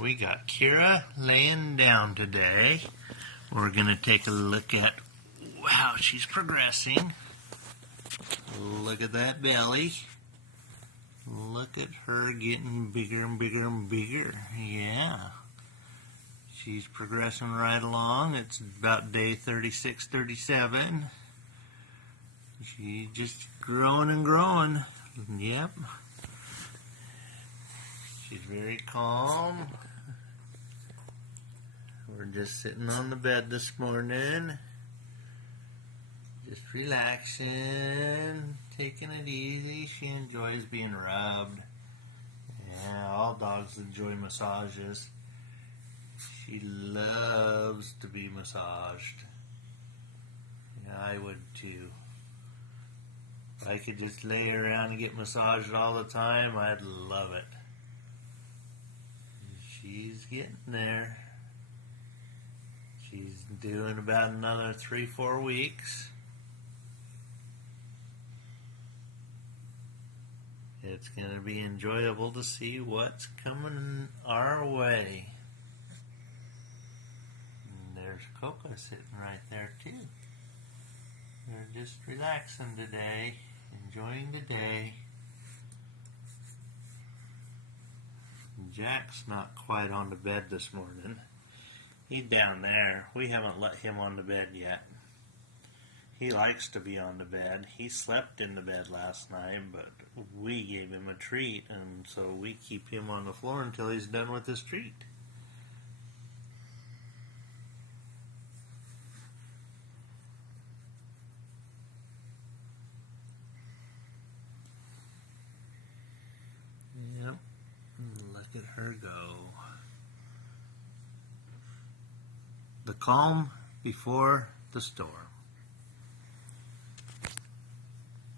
We got Kira laying down today. We're going to take a look at how she's progressing. Look at that belly. Look at her getting bigger and bigger and bigger. Yeah. She's progressing right along. It's about day 36, 37. She's just growing and growing. Yep. She's very calm. We're just sitting on the bed this morning. Just relaxing, taking it easy. She enjoys being rubbed. Yeah, all dogs enjoy massages. She loves to be massaged. Yeah, I would too. If I could just lay around and get massaged all the time, I'd love it. She's getting there. She's doing about another 3-4 weeks. It's going to be enjoyable to see what's coming our way. And there's Kokah sitting right there too. They're just relaxing today, enjoying the day. Jack's not quite on the bed this morning. He's down there. We haven't let him on the bed yet. He likes to be on the bed. He slept in the bed last night, but we gave him a treat, and so we keep him on the floor until he's done with his treat. Yep. Look at her go. The calm before the storm.